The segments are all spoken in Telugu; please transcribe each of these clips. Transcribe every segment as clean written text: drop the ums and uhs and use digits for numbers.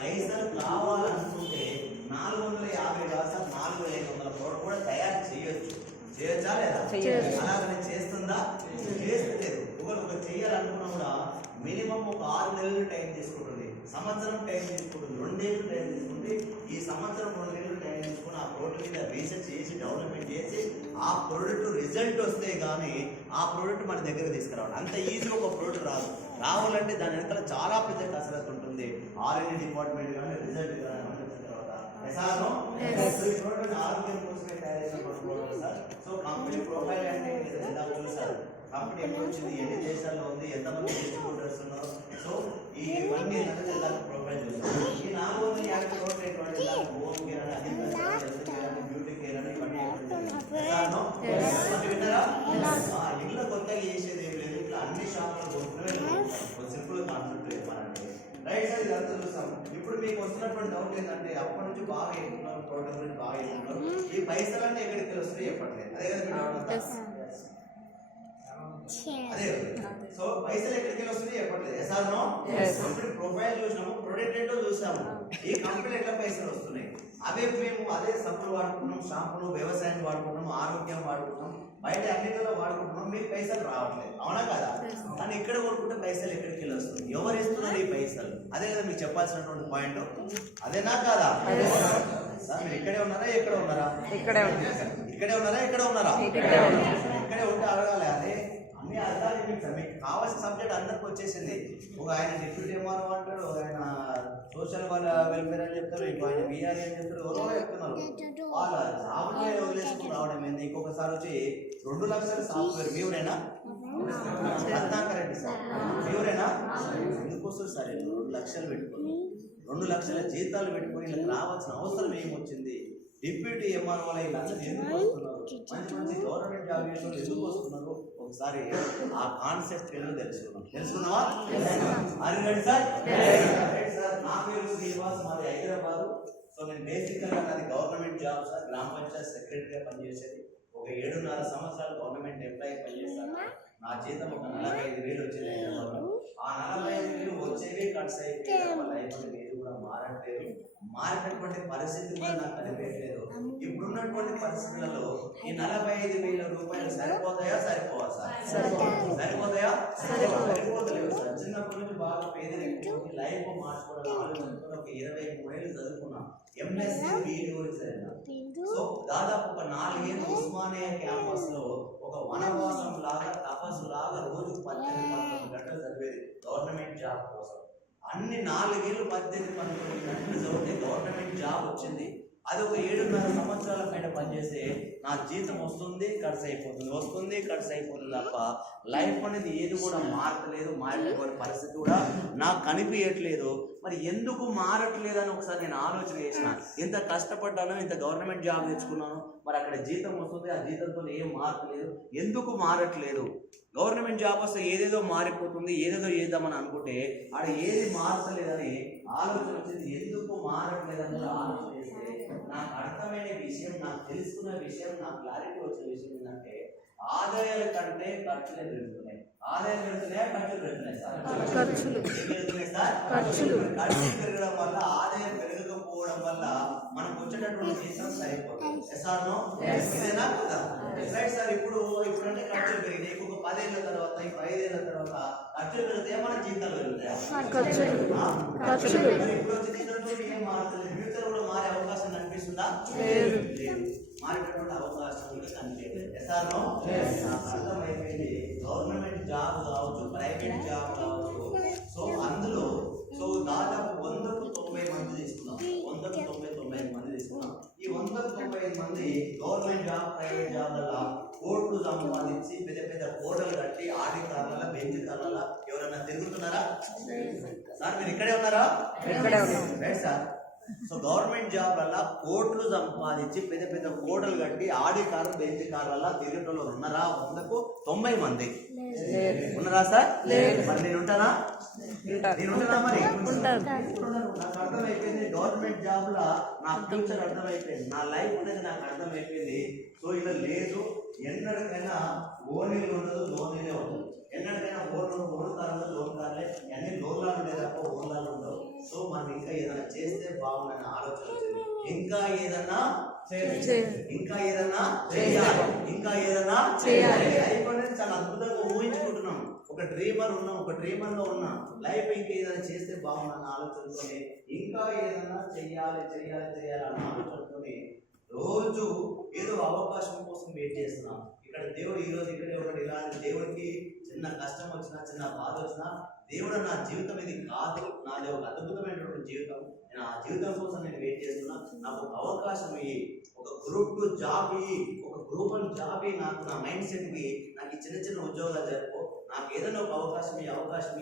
పైసలు కావాలనుకుంటే 450 కాదు సార్ 4500 కోట్లు కూడా తయారు చేయొచ్చు. చేయొచ్చా లేదా? అలాగనే చేస్తుందా? చేస్తలేదు. ఒకరు చేయాలనుకున్నా కూడా మినిమం ఒక 6 నెలలు టైం తీసుకుంటుంది, సంవత్సరం టైం తీసుకుంటుంది, 2 ఏళ్ళు టైం తీసుకుంటే ఈ సంవత్సరం 2 నెలలు టైం తీసుకుని ఆ ప్రోడక్ట్ మీద రీసెర్చ్ చేసి డెవలప్మెంట్ చేసి ఆ ప్రోడక్ట్ రిజల్ట్ వస్తే కానీ ఆ ప్రోడక్ట్ మన దగ్గర తీసుకురావాలి. అంత ఈజీగా ఒక ప్రోడక్ట్ రావాలంటే దాని వెనకాల చాలా పెద్ద కసరత్తు ఉంటుంది. R&D డిపార్ట్మెంట్ కానీ రిజల్ట్ కానీ వచ్చిన తర్వాత ఆరోగ్యం కోసమే తయారు చేసిన product sir. So company profile అంటే చూసారు, కంపెనీ ఎప్పుడు వచ్చింది, ఎన్ని దేశాల్లో ఉంది, ఎంతమంది డిస్ట్రిబ్యూటర్స్ ఉన్నారు. సో ఇవన్నీ ప్రొఫైల్ చూసారు. ఈ 450 కోట్లు ఎటువంటి హోమ్ కేర్ అని, అగ్రికల్చర్, హెల్త్ కేర్ అని, బ్యూటీ కేర్ అని ఇవన్నీ విన్నారా? ఇల్లు కొత్తగా చేసేది ఏం లేదు, ఇట్లా అన్ని షాపులు సింపుల్ కాన్సెప్ట్ చెప్పాలంటే రైట్ సార్. ఇదంతా చూస్తాం. ఇప్పుడు మీకు వస్తున్నటువంటి డౌట్ ఏంటంటే అప్పటి నుంచి బాగా ఎక్కుతున్నారు, ప్రోడక్ట్ గురించి బాగా ఎక్కుతున్నారు, ఈ పైసలన్నీ ఎక్కడికి వస్తాయి చెప్పట్లేదు. అదే కదా మీ డౌట్ అంతా? అదే. సో పైసలు ఎక్కడికి వస్తున్నాయి చెప్పట్లేదు. ఎసానో కంపెనీ ప్రొఫైల్ చూసినాము, ప్రొడక్ట్ ఏంటో చూసాము, ఈ కంపెనీ ఎట్లా పైసలు వస్తున్నాయి. అదే మేము అదే సబ్బులు వాడుకుంటున్నాం, షాంపులు, వ్యవసాయం వాడుకుంటున్నాం, ఆరోగ్యం వాడుకుంటున్నాం, బయట అన్నిటిలో వాడుకుంటున్నాం, మీకు పైసలు రావట్లేదు. అవునా కదా? కానీ ఇక్కడ కొనుక్కుంటే పైసలు ఎక్కడికి వెళ్ళి వస్తుంది, ఎవరు ఇస్తున్నారు ఈ పైసలు? అదే కదా మీకు చెప్పాల్సినటువంటి పాయింట్. అదేనా కాదా? సార్ మీరు ఇక్కడే ఉన్నారా ఎక్కడ ఉన్నారా? ఇక్కడే ఉన్నారా ఎక్కడ ఉన్నారా? ఇక్కడే ఉంటే అడగాలి. అదే అన్ని అర్థాలు మీకు కావాల్సిన సబ్జెక్ట్ అందరికి వచ్చేసింది. ఒక ఆయన డిప్యూటీ ఎంఆర్ఓ అంటాడు, ఆయన సోషల్ వెల్ఫేర్ అని చెప్తారు, ఇంకో ఆయన బీఆర్ఏ అని చెప్తారు, ఎవరో చెప్తున్నారు. వాళ్ళ సాఫ్ట్వేర్ వదిలేసుకుని రావడం ఏంది? ఇంకొకసారి వచ్చి 2 లక్షల సాఫ్ట్వేర్ మీరేనా? రత్నాకరెడ్డి సార్ మీరేనా? ఎందుకు వస్తుంది సార్? 2 లక్షలు పెట్టుకుని 2 లక్షల జీతాలు పెట్టుకుని ఇలా రావాల్సిన అవసరం ఏమొచ్చింది? డిప్యూటీ ఎంఆర్ఓ వీళ్ళందరూ ఎందుకు వస్తున్నారు? మంచి మంచి గవర్నమెంట్ జాబ్ చేసిన ఎందుకు వస్తున్నారు? ఒకసారి ఆ కాన్సెప్ట్ ఏదో తెలుసుకున్నావా? అరే సార్ సార్, నా పేరు శ్రీనివాస్, మాది హైదరాబాద్. సో నేను బేసిక్గా నాది గవర్నమెంట్ జాబ్ సార్, గ్రామ పంచాయత్ సెక్రటరీగా పనిచేసేది. ఒక 7.5 సంవత్సరాలు గవర్నమెంట్ ఎంప్లాయీ పనిచేస్తాను. నా జీతం ఒక 45,000 వచ్చేది హైదరాబాద్లో. ఆ 45,000 వచ్చేవి ఖర్చు అయిపోయి లైఫ్ అనేది కూడా మారట్లేదు. మారినటువంటి పరిస్థితి కూడా నాకు కనిపించలేదు. ఇప్పుడున్నటువంటి పరిస్థితులలో ఈ 45,000 రూపాయలు సరిపోతాయా సరిపోవా సార్? సరిపోతాయా? సరిపోతలేవు సార్. చిన్నప్పటి నుంచి బాగా పేదరికం లైఫ్ మార్చుకోవడం ఆలోచనతో ఒక 23 ఏళ్ళు చదువుకున్నాం. ఎంఎస్సీ బీఈడీ గురించి చదివినా. సో దాదాపు ఒక 4 ఏళ్ళు ఉస్మానియా క్యాంపస్ లో ఒక వనవాసం లాగా తపస్సు లాగా రోజు 18-19 గంటలు చదివేది గవర్నమెంట్ జాబ్ కోసం. అన్ని 4 ఏళ్ళు 18-19 గంటలు చదివితే గవర్నమెంట్ జాబ్ వచ్చింది. అది ఒక 7.5 సంవత్సరాల పైన పనిచేస్తే నా జీతం వస్తుంది ఖర్చు అయిపోతుంది తప్ప లైఫ్ అనేది ఏది కూడా మారట్లేదు. మారేటువంటి పరిస్థితి కూడా నాకు కనిపించట్లేదు. మరి ఎందుకు మారట్లేదు అని ఒకసారి నేను ఆలోచన చేసిన. ఇంత కష్టపడ్డాను, ఇంత గవర్నమెంట్ జాబ్ తెచ్చుకున్నాను, మరి అక్కడ జీతం వస్తుంది, ఆ జీతంతో ఏం మార్పు లేదు, ఎందుకు మారట్లేదు? గవర్నమెంట్ జాబ్ వస్తే ఏదేదో మారిపోతుంది, ఏదేదో చేద్దామని అనుకుంటే ఆడ ఏది మారట్లేదని ఆలోచన వచ్చింది. ఎందుకు మారట్లేదని ఆలోచన చేస్తే నాకు అర్థమైన విషయం, నాకు తెలుసుకున్న విషయం, నాకు క్లారిటీ వచ్చిన విషయం ఏంటంటే ఆదాయాల కంటే ఖర్చులే పెరుగుతున్నాయి. ఆదాయాలు పెరుగుతున్నాయా ఖర్చులు పెరుగుతున్నాయి సార్? ఖర్చులు పెరగడం వల్ల, ఆదాయం పెరగకపోవడం వల్ల మనకు వచ్చేటటువంటి జీతం సరిపోతుంది. ఇదేనా కదా? Right sir. ఇప్పుడంటే ఖర్చులు పెరిగినాయి. ఇంకొక 10 ఏళ్ళ తర్వాత, 5 ఏళ్ళ తర్వాత ఖర్చులు పెరిగితే మన జీతాలు పెరుగుతాయి. ఇప్పుడు వచ్చే జీతంతో ఏం మారుతుంది? ఫ్యూచర్ కూడా మారే అవకాశం కనిపిస్తుందా? మారేటటువంటి అవకాశం కనిపించలేదు. నాకు అర్థమైపోయింది. గవర్నమెంట్ జాబ్ కావచ్చు, ప్రైవేట్ జాబ్ కావచ్చు, సో అందులో దాదాపు 100కు 90 మంది తీసుకున్నాం. 100కు 90 మంది తీసుకున్నాం. ఈ 100కు 90 మంది గవర్నమెంట్ జాబ్, ప్రైవేట్ జాబ్లలో కోట్లు సంపాదించి పెద్ద పెద్ద కోటలు కట్టి ఆడి కార్ల, బెంచ్ కార్ల ఎవరైనా తిరుగుతున్నారా సార్? మీరు ఇక్కడే ఉన్నారా? Right sir. So government job వల్ల కోట్లు సంపాదించి పెద్ద పెద్ద కోటలు కట్టి ఆడి కారు, బెంచ్ కార్ల తిరిగేటోళ్ళు ఉన్నారా? 100కు 90 మంది ఉన్నారా సార్? మరి నేను ఉంటానా? మరి నాకు అర్థమైపోయింది. గవర్నమెంట్ జాబ్ లా నా ఫ్యూచర్ అర్థమైపోయింది, నా లైఫ్ అనేది నాకు అర్థమైపోయింది. సో ఇలా లేదు, ఎన్నటికైనా ఓనీలు ఉండదు, లోనీలే ఉండదు. ఎన్నటికైనా ఓన్ కారు, లోన్ కార్లే, అన్ని లోన్లు ఉండే తప్ప ఓన్లాలు ఉండవు. సో మనం ఇంకా ఇంకా ఏదైనా చేస్తే బాగుందన్న ఆలోచన వచ్చింది. ఇంకా ఏదన్నా ఇంకా ఏదన్నా చేయాలి, ఇంకా ఏదన్నా చేయాలి. లైఫ్ అనేది చాలా అద్భుతంగా ఊహించుకుంటున్నాం. ఒక డ్రీమర్ ఉన్నాం, ఒక డ్రీమర్ గా ఉన్నాం. లైఫ్ ఇంకా ఏదైనా చేస్తే బాగుందన్న ఆలోచనతోనే ఇంకా ఏదన్నా చెయ్యాలి చెయ్యాలి చెయ్యాలి అన్న ఆలోచనతోనే రోజు ఏదో అవకాశం కోసం వెయిట్ చేస్తున్నాం. ఇక్కడ దేవుడు ఈ రోజు ఇక్కడే ఉన్నాడు. ఇలాంటి దేవుడికి చిన్న కష్టం వచ్చినా, చిన్న బాధ వచ్చినా, దేవుడు నా జీవితం ఇది కాదు, నాది ఒక అద్భుతమైనటువంటి జీవితం, నేను ఆ జీవితం కోసం నేను వెయిట్ చేస్తున్నా, నాకు ఒక అవకాశం ఇయ్యి, ఒక గ్రూప్ 2 జాబ్ ఇయ్యి, ఒక గ్రూప్ 1 జాబ్ ఇయ్యి, నాకు నా మైండ్ సెట్కి నాకు ఈ చిన్న చిన్న ఉద్యోగాలు జరుపు, నాకు ఏదైనా ఒక అవకాశం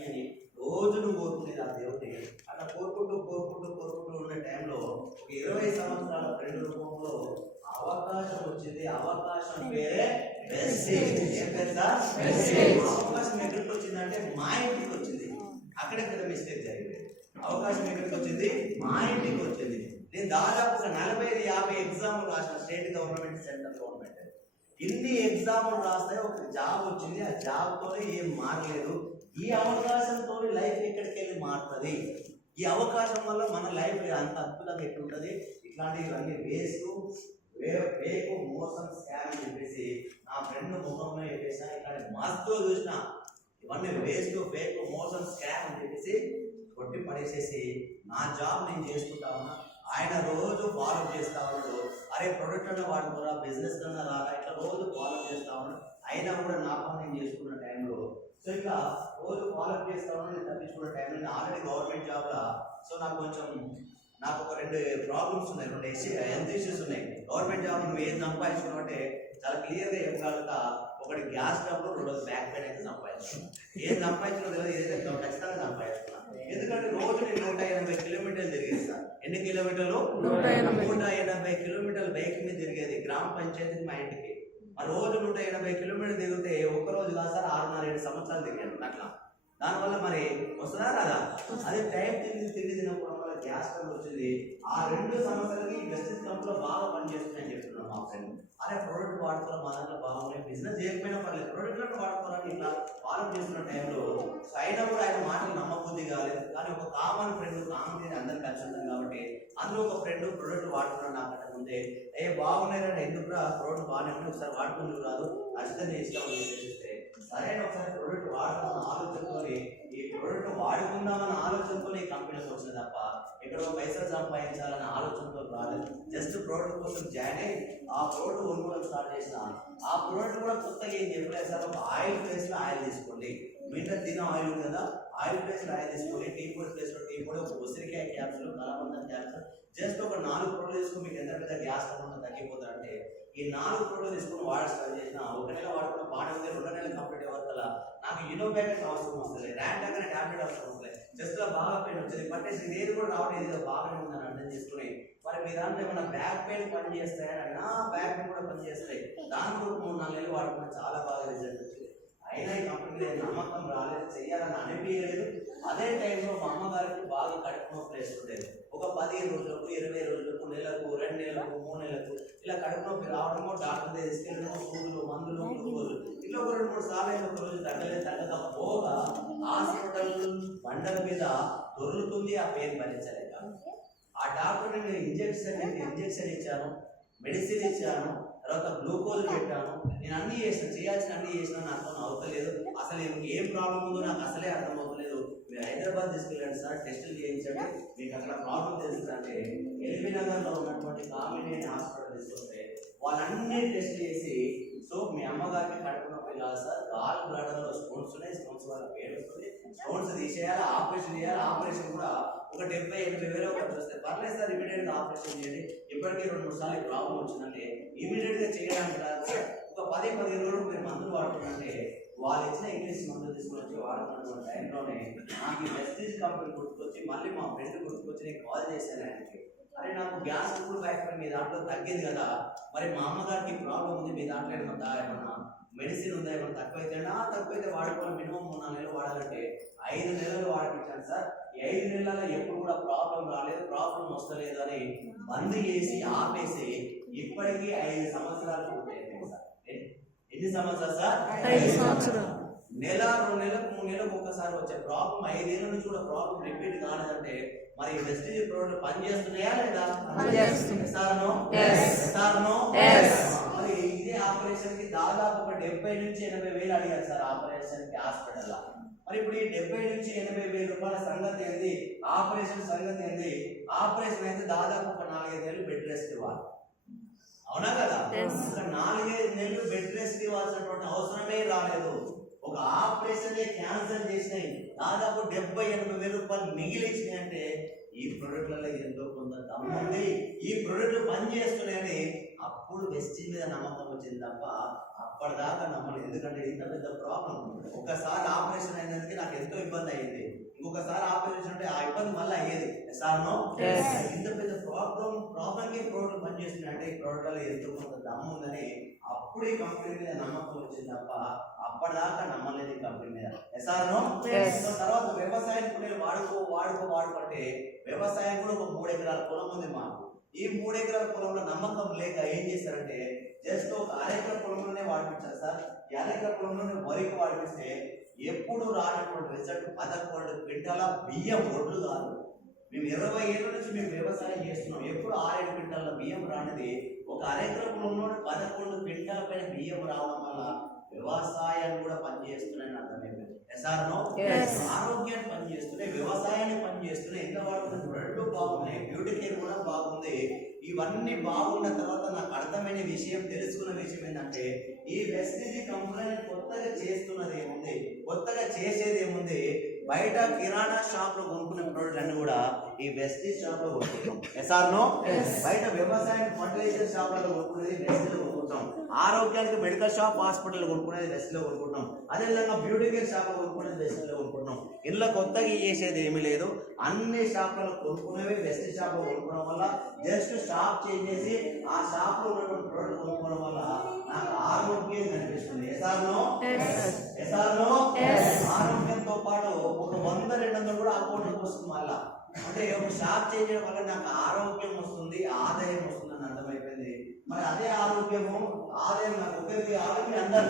అని రోజు నువ్వు కోరుకునేది ఆ దేవుడిని. అట్లా కోరుకుంటూ ఉన్న టైంలో ఒక 20 సంవత్సరాల ఫ్రెండ్ రూపంలో అవకాశం వచ్చింది. అవకాశం పేరే మెసేజ్. ఏం పేరు సార్? అవకాశం ఎక్కడికి వచ్చిందంటే మా ఇంటికి వచ్చింది. అక్కడే పెద్ద మిస్టేక్ జరిగింది. అవకాశం ఎక్కడికి వచ్చింది? మా ఇంటికి వచ్చింది. నేను దాదాపు ఒక 45-50 ఎగ్జామ్లు రాసిన, స్టేట్ గవర్నమెంట్, సెంట్రల్ గవర్నమెంట్. ఇన్ని ఎగ్జామ్లు రాస్తే ఒక జాబ్ వచ్చింది. ఆ జాబ్ తోనే ఏం మారలేదు. ఈ అవకాశంతో లైఫ్ ఎక్కడికి వెళ్ళి మారుతుంది. ఈ అవకాశం వల్ల మన లైఫ్ అంత అద్భుతంగా ఎట్లుంటుంది. ఇట్లాంటివన్నీ వేకు మోసం స్కామ్ అని చెప్పేసి నా ఫ్రెండ్ ముఖంలో చెప్పేసిన, ఇట్లాంటి మస్తు చూసిన, ఇవన్నీ వేస్ట్ ఫేక్ మోసం స్కామ్ అని చెప్పేసి కొట్టి పడేసేసి నా జాబ్ నేను చేసుకుంటా ఉన్నా. ఆయన రోజు ఫాలో చేస్తా ఉన్నాడు. అరే ప్రొడక్ట్ అన్న వాడుకోరా, బిజినెస్ అన్న రారా, ఇట్లా రోజు ఫాలో చేస్తా ఉన్నాడు. అయినా కూడా నా పని నేను చేసుకున్న టైంలో, సో ఇట్లా రోజు ఫాలో చేస్తా ఉన్నాను. నేను తప్పించుకున్న టైంలో నేను ఆల్రెడీ గవర్నమెంట్ జాబ్లా. సో నాకు ఒక 2 ప్రాబ్లమ్స్ ఉన్నాయి, 2 హెల్త్ ఇష్యూస్ ఉన్నాయి. గవర్నమెంట్ జాబ్ నువ్వు ఏం సంపాదించుకున్నావు అంటే చాలా క్లియర్గా చెప్పగలుగుతా. ఒకటి గ్యాస్ ట్రబుల్, 2 బ్యాక్ పెయిన్ అయితే సంపాదించుకున్నాను. ఏం సంపాదించుకో తెలియదు, ఏదైతే ఖచ్చితంగా సంపాదించుకున్నాను. ఎందుకంటే రోజు నేను 180 కిలోమీటర్లు తిరిగేస్తాను. ఎన్ని కిలోమీటర్లు? 180 కిలోమీటర్లు బైక్ మీద తిరిగేది గ్రామ పంచాయతీకి మా ఇంటికి. ఆ రోజు 180 కిలోమీటర్లు తిరిగితే ఒక్కరోజు కాదు సార్ 6-7 సంవత్సరాలు తిరిగాను అట్లా. దానివల్ల మరి వస్తుందా రాదా? అదే టైం తిరిగి తినప్పుడు వల్ల గ్యాస్ ట్రబుల్ వచ్చింది. ఆ 2 సంవత్సరాలకి వెస్టేజ్ కంపెనీలో బాగా పనిచేస్తున్నాయని చెప్తున్నాను మా ఫ్రెండ్. అదే ప్రోడక్ట్ వాడుకోవడం మా దాంట్లో బాగున్నాయి, బిజినెస్ చేయకపోయినా పర్లేదు, ప్రోడక్ట్లను వాడుకోవాలని ఇట్లా ఫాలో చేస్తున్న టైంలో అయినా కూడా ఆయన మాటలు నమ్మబుద్ధి కాలేదు. కానీ ఒక కామన్ ఫ్రెండ్, కామన్ అందరికి కలిసి ఉంటుంది కాబట్టి అందులో ఒక ఫ్రెండ్ ప్రోడక్ట్ వాడుకున్నాడు నాకంటే ముందే. బాగున్నాయి ఎందుకురా ప్రోడక్ట్ బాగానే ఉన్నాయి, ఒకసారి వాడుకుని రాదు, ఖచ్చితంగా ఇష్టం అని చెప్పేస్తే సరైన ఒకసారి ప్రోడక్ట్ వాడుతున్న ఆలోచనతో, ఈ ప్రోడక్ట్ వాడుకుందామన్న ఆలోచనతో ఈ కంపెనీకి వచ్చింది తప్ప ఎక్కడో పైసలు సంపాదించాలన్న ఆలోచనతో రాలేదు. జస్ట్ ప్రోడక్ట్ కోసం జాయిన్ అయ్యి ఆ ప్రోడక్ట్ కొనుక్కోవడం స్టార్ట్ చేసిన. ఆ ప్రోడక్ట్ కూడా కొత్తగా ఏం చెప్పలేదు సార్, ఒక ఆయిల్ ప్లేస్లో ఆయిల్ తీసుకోండి, మీటర్ తిన ఆయిల్ ఉంది కదా, ఆయిల్ ప్లేస్లో ఆయిల్ తీసుకోండి, టీ పొడి ప్లేస్లో టీ పొడి, ఒక ఉసిరికాయ క్యాప్సులు, కలబంద క్యాప్సుల్, జస్ట్ ఒక 4 పొడులు తీసుకుని మీకు ఎంత పెద్ద గ్యాస్ అమౌంట్ తగ్గిపోతారంటే ఈ 4 పొడులు తీసుకుని వాడడం స్టార్ట్ చేసిన. 1 నెల వాడుకున్న బాగా ఉంది, 2 నెలలు కంప్లీట్ అవ్వగల నాకు ఇనోబ్యాక్టర్ అవసరం వస్తుంది, ర్యాంటాగానే టాబ్లెట్ అవసరం వస్తుంది, జస్ట్ బాగా పెయిన్ వచ్చేది, పట్టేసి ఏది కూడా రావడం ఏదో బాగానే ఉందని అర్థం చేసుకుని మరి మీ దాంట్లో ఏమన్నా బ్యాక్ పెయిన్ పని చేస్తాయని బ్యాక్ పెయిన్ కూడా పని చేస్తాయి. దాని కూడా 3-4 నెలలు వాడుకున్న చాలా బాగా రిజల్ట్ వచ్చింది. అయినా ఈ కంపెనీ నమ్మకం రాలేదు, చెయ్యాలని అనిపించలేదు. అదే టైంలో మా అమ్మగారికి బాగా కడుపు నొప్పి వేస్తుండేది. ఒక 15 రోజులకు, 20 రోజులకు, నెలకు, 2 నెలలకు, 3 నెలలకు ఇలా కడుపు నొప్పి రావడమో, డాక్టర్ దగ్గర తీసుకెళ్ళడమో, సూదులు, మందులు, గ్లూకోజులు ఇట్లా ఒక 2-3 సార్లు ఒక రోజు తగ్గకపోగా హాస్పిటల్ బండల మీద దొరుకుతుంది. ఆ పెయిన్ భరించలేక ఆ డాక్టర్ నేను ఇంజెక్షన్ ఇచ్చాను, మెడిసిన్ ఇచ్చాను, తర్వాత గ్లూకోజ్ పెట్టాను, నేను అన్ని చేసిన, చేయాల్సిన అన్ని చేసినా నాకు అవుతలేదు. అసలు ఏం ప్రాబ్లం ఉందో నాకు అసలే అర్థమవుతలేదు. మీరు హైదరాబాద్ తీసుకెళ్ళండి సార్, టెస్టులు చేయించండి, మీకు అక్కడ ప్రాబ్లం తెలుస్తుందంటే ఎల్బీ నగర్లో ఉన్నటువంటి కామినేని హాస్పిటల్ తీసుకొస్తే వాళ్ళన్నీ టెస్ట్ చేసి, సో మీ అమ్మగారికి కడుపు నొప్పి కాదు సార్, గాల్ బ్లాడర్లో స్టోన్స్ ఉన్నాయి, స్టోన్స్ వల్ల పెయిన్ వస్తుంది, స్టోన్స్ తీసేయాలి, ఆపరేషన్ చేయాలి, ఆపరేషన్ కూడా ఒక 70-80 వేలు వస్తే పర్లేదు సార్, ఇమీడియట్గా ఆపరేషన్ చేయండి, ఇప్పటికీ 2-3 సార్లు ప్రాబ్లం వచ్చిందంటే ఇమీడియట్గా చేయడానికి రాదు సార్, ఒక 10-15 రోజులు మీరు మందులు వాడుతుందంటే వాళ్ళు ఇచ్చిన ఇంగ్లీష్ మందులు తీసుకుని వచ్చి వాడుతున్న టైంలోనే నాకు ఈ వెస్టీజ్ కంపెనీ గుర్తుకొచ్చి మళ్ళీ మా ఫ్రెండ్ గుర్తుకొచ్చి నేను కాల్ చేశాను ఆయనకి. అరే నాకు గ్యాస్ ఫుల్ బ్యాక్ పెయిన్ మీ దాంట్లో తగ్గింది కదా, మరి మా అమ్మగారికి ప్రాబ్లం ఉంది, మీ దాంట్లో ఏమన్నా మెడిసిన్ ఉందా, ఏమన్నా తక్కువైతే వాడుకోవాలి, మినిమం 3-4 నెలలు వాడాలంటే 5 నెలలు వాడిపించాను సార్. ఈ 5 నెలల్లో ఎప్పుడు కూడా ప్రాబ్లం రాలేదు, ప్రాబ్లం వస్తలేదు అని బంద్ చేసి ఆపేసి ఇప్పటికీ 5 సంవత్సరాలు పూర్తయిపోయింది సార్. ఎన్ని సంవత్సరాలు సార్? 5 సంవత్సరాలు. నెల, 2 నెలలకు, 3 నెలలకు ఒకసారి వచ్చే ప్రాబ్లం 5 ఏళ్ళ నుంచి కూడా ప్రాబ్లం రిపీట్ కాలేదంటే మరి వెస్టిజ్ ప్రోడక్ట్ పని చేస్తున్నాయా లేదా? పనిచేస్తుంది. ఎస్ఆర్నో Yes. ఎస్ఆర్నో Yes. మరి ఇదే ఆపరేషన్ కి దాదాపు ఒక 70 నుంచి 80 వేలు అడిగారు సార్ ఆపరేషన్ కి హాస్పిటల్ లో. మరి ఇప్పుడు ఈ 70 నుంచి 80 వేల రూపాయల సంగతి ఏంది? ఆపరేషన్ సంగతి ఏంది? ఆపరేషన్ అయితే దాదాపు ఒక 4-5 నెలలు బెడ్ రెస్ట్ ఇవ్వాలి, అవునా కదా? ఒక 4-5 నెలలు బెడ్ రెస్ట్ ఇవ్వాల్సినటువంటి అవసరమే రాలేదు. ఒక ఆపరేషన్ క్యాన్సర్ చేసినాయి, దాదాపు 70-80 వేల రూపాయలు మిగిలిచ్చినాయి అంటే ఈ ప్రొడక్ట్లలో ఎంతో కొంత దమ్ము ఉంది, ఈ ప్రొడక్ట్లు పని చేస్తున్నాయని అప్పుడు వెస్టిజ్ మీద నమ్మకం వచ్చింది తప్ప అప్పటిదాకా నమ్మలేదు. ఎందుకంటే ఇంత పెద్ద ప్రాబ్లం, ఒకసారి ఆపరేషన్ అయినందుకు నాకు ఎంతో ఇబ్బంది అయ్యింది, ఇంకొకసారి ఆపరేషన్ అంటే ఆ ఇబ్బంది మళ్ళీ అయ్యేది. సార్నో ఇంత పెద్ద ప్రాబ్లంకి ప్రోడక్ట్ పనిచేస్తున్నాయి అంటే ఈ ప్రోడక్ట్లో ఎంతో కొంత దమ్ము ఉందని అప్పుడు ఈ కంపెనీ మీద నమ్మకం వచ్చింది తప్ప అప్పటిదాకా నమ్మలేదు ఈ కంపెనీ మీద. ఎస్ఆర్నో తర్వాత వ్యవసాయం కూడా వాడుకుంటే వ్యవసాయం కూడా ఒక 3 ఎకరాల పొలం ఉంది మాకు. ఈ 3 ఎకరాల పొలంలో నమ్మకం లేక ఏం చేశారంటే జస్ట్ ఒక 1/2 ఎకర పొలంలోనే వాడిపించారు సార్. ఈ 1/2 ఎకర పొలంలోనే వరికి వాడిపిస్తే ఎప్పుడు రానటువంటి రిజల్ట్ 11 క్వింటాల బియ్యం ఒడ్లు కాదు. మేము 20 ఏళ్ళ నుంచి మేము వ్యవసాయం చేస్తున్నాం, ఎప్పుడు 6-7 క్వింటాల బియ్యం రానిది ఒక 1/2 ఎకర పొలంలో 11 క్వింటాల పైన బియ్యం రావడం వల్ల వ్యవసాయం కూడా పనిచేస్తున్నాయని అర్థమైంది. ఎస్ఆర్నో ఆరోగ్యాన్ని పనిచేస్తున్నాయి, వ్యవసాయాన్ని పనిచేస్తున్నాయి, ఎంత వాడుతున్న ప్రొడక్ట్లు బాగున్నాయి, బ్యూటీ కేర్ కూడా బాగుంది. ఇవన్నీ బాగున్న తర్వాత నాకు అర్థమైన విషయం, తెలుసుకున్న విషయం ఏంటంటే ఈ వెస్టిజ్ కంపెనీ కొత్తగా చేస్తున్నది ఏముంది, కొత్తగా చేసేది ఏముంది, బయట కిరాణా షాప్ లో కొనుక్కునే ప్రోడక్ట్ అన్ని కూడా ఈ వెస్టిజ్ షాప్ లో కొనుక్కుంటాం. ఎస్ఆర్నో బయట వ్యవసాయం ఫర్టిలైజర్ షాప్ లో కొనుక్కునేది వెస్టిజ్ లో కొనుక్కుంటాం, ఆరోగ్యానికి మెడికల్ షాప్ హాస్పిటల్ కొనుక్కునేది వెస్ట్ లో కొనుక్కుంటాం, అదేవిధంగా బ్యూటీ కేర్ షాప్ కొనుక్కునేది వెస్ట్ లో కొనుక్కుంటాం. ఇంట్లో కొత్తగా చేసేది ఏమీ లేదు, అన్ని షాపులలో కొనుక్కునేవి వెస్ట్ షాప్ లో కొనుక్కోవడం వల్ల జస్ట్ షాప్ చేంజ్ చేసి ఆ షాప్ లో ఉన్నటువంటి ప్రోడక్ట్ కొనుక్కోవడం వల్ల నాకు ఆరోగ్యం కనిపిస్తుంది. ఎస్ఆర్నో ఆరోగ్యంతో పాటు ఒక 100-200 కూడా అకౌంట్కి వస్తుంది. మళ్ళా అంటే ఒక షాప్ చేంజ్ చేయడం వల్ల నాకు ఆరోగ్యం వస్తుంది, ఆదాయం వస్తుంది అని అర్థమైపోయింది. మరి అదే ఆరోగ్యము ఆదాయం నాకు ఒకరికి ఆరోగ్యం అందరు